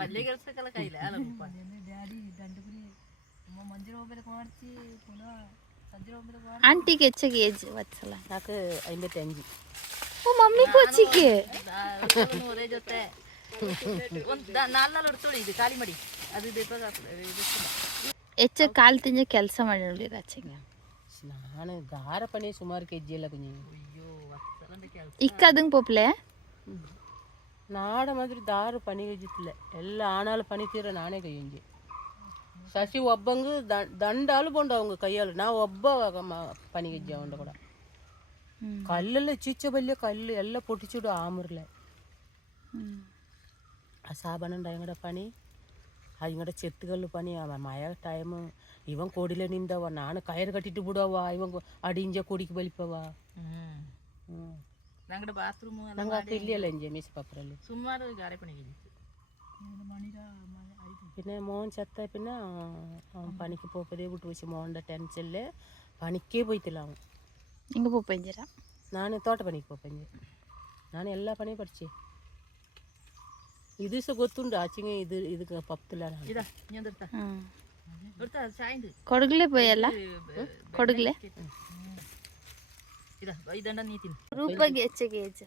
ಮಲ್ಲೆ ಕೆಲಸಕ್ಕೆಲ್ಲ ಕೈಲ ಅಲ್ಲ ಡ್ಯಾಡಿ ದಂಡಗುರಿ ಮಂಜು ಹೋಗ್ಬೇಕು ಮಾಡ್ತಿ ಪುನಃ ಸಂಜೆ ಹೋಗ್ಬೇಕು ಆಂಟಿಗೆ ಹೆಚ್ಚಿಗೆ ಏಜ್ ವತ್ಸಲ నాకు 55 ಓ ಮಮ್ಮಿಗೂ ಹೆಚ್ಚಿಗೆ ಒರೇ ಜೊತೆ ಒಂದು ನಾಲ್ಕು ಹೊಡ್ತೋಳಿ ಇದು ಖಾಲಿ ಮಾಡಿ ಅದು ಹೆಚ್ಚ ಕಾಲು ತಿಂಜ ಕೆಲಸ ಮಾಡಿ ರಚೆಗೆ ನಾನು ಗಾರ ಪನಿ ಸುಮಾರು ಕೆಜಿ ಎಲ್ಲ ಕುഞ്ഞി ಅಯ್ಯೋ ಇಕ್ಕದಂಗೆ ಪೊಪ್ಲೆ ನಾಡ ಮಾತ್ರ ದಾರು ಪನಿ ಕಜ್ಜಿತ್ತಿಲ್ಲ ಎಲ್ಲ ಆನಾಲು ಪನಿ ತೀರ ನಾನೇ ಕೈಯಂಜಿ ಶಶಿ ಒಬ್ಬಂಗೆ ದಂಡಾಲು ಬಂಡು அவங்க ಕೈಯಾಲು ನಾವು ಒಬ್ಬ ಪನಿ ಕಜ್ಜಿ ಅವಂಡ ಕೂಡ ಕಲ್ಲೆಲ್ಲ ಚೀಚ ಬಲ್ಯ ಕಲ್ಲು ಎಲ್ಲ പൊട്ടിച്ചിടും ആമുറിലെ ആ സാബണുണ്ട് അതിങ്ങടെ പണി അതിങ്ങടെ ചെത്തുകളിൽ പണി മഴ ടൈം ഇവൻ കൊടിലെ നിന്തവ നാണ് കയറ് കെട്ടിട്ട് വിടവാ ഇവൻ അടിഞ്ച കൊടിക്ക് വലിപ്പവാ ഞങ്ങളുടെ ബാത്റൂം ഞങ്ങൾക്ക് ഇല്ലല്ലോ എഞ്ചേ മീസ് പപ്പറಲ್ಲಿ ಸುಮಾರು ಗಾರೆ പണി പിന്നെ മോൻ ചത്ത പിന്നെ പണിക്ക് പോപ്പതേ വിട്ടു വെച്ച് മോൻ്റെ ടെൻഷനിൽ പണിക്കേ പോയിട്ടില്ല അവൻ ಹಿಂಗೆ ಪೋಪಂಜರ ನಾನು ತೋಟ ಪಣಿಗೆ ಪೋಪಂಜೆ ನಾನು ಎಲ್ಲ ಪಣಿ ಪಡಿಚೆ ಇದು ಸಹ ಗೊತ್ತುಂಟು ಆಚೆಗೆ ಇದಕ್ಕೆ ಪಪ್ತಿಲ್ಲ ಕೊಡಗ್ಲೆ ಪೋಯಲ್ಲ ಕೊಡಗ್ಲೆ ರೂಪಾಯಿಗೆ ಹೆಚ್ಚಿಗೆ ಏಜ್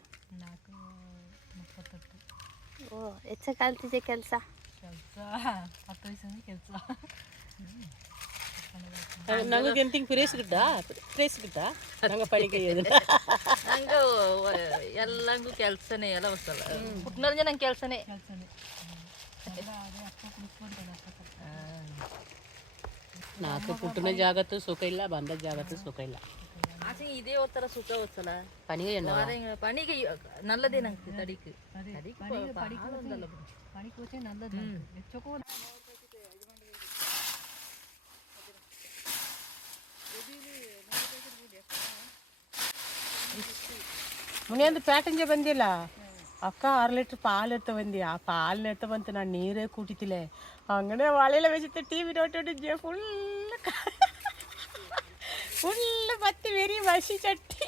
ಓ ಹೆಚ್ಚ ಕಲ್ತಿದ್ದೆ ಕೆಲಸ 10 ವಯಸ್ಸಿನ ಕೆಲಸ ನಂಗೆ ಎಂತಿಂಗ್ ಪ್ರೇಸ್ ಗಿಟ್ಟ ನಂಗೆ ಪಣಿಗೆ ನಂಗೆ ಎಲ್ಲಂಗೂ ಕೆಲಸನೇ ಎಲ್ಲ ಹೊಸಲ್ಲ ಪುಟ್ನರ್ಜ ನಂಗೆ ಕೆಲಸನೇ నాకు పుట్టిన జాగ్రత్త సుఖ ಇಲ್ಲ ಬಂದ ಜಾಗತ್ತು ಸುಖ ಇಲ್ಲ ಆಚೆಗೆ ಇದೇ ಒಂಥರ ಸುಖ ಹೊಸಲ್ಲ ಪಣಿಗೆ ಪಣಿಗೆ ನಲ್ಲದೇ ನಂಗೆ ತಡಿக்கு ಪಣಿಗೆ ಹೋಚೆ ನಲ್ಲದು ಹೆಚ್ಚೋಕೋ ಮುನಿಯಂದು ಪ್ಯಾಟಂಜೆ ಬಂದಿಲ್ಲ ಅಕ್ಕ 6 ಲೀಟ್ರ್ ಪಾಲು ಎತ್ತ ಬಂದಿ ಆ ಪಾಲನ್ನ ಎತ್ತ ಬಂತು ನಾನು ನೀರೇ ಕೂಟಿತಿಲ್ಲ അങ്ങനെ വളയില വെച്ചിട്ട് ടി വി നോട്ടോണ്ടിരിക്കുക ഫുള്ള് പത്തി വെരി വശി ചട്ടി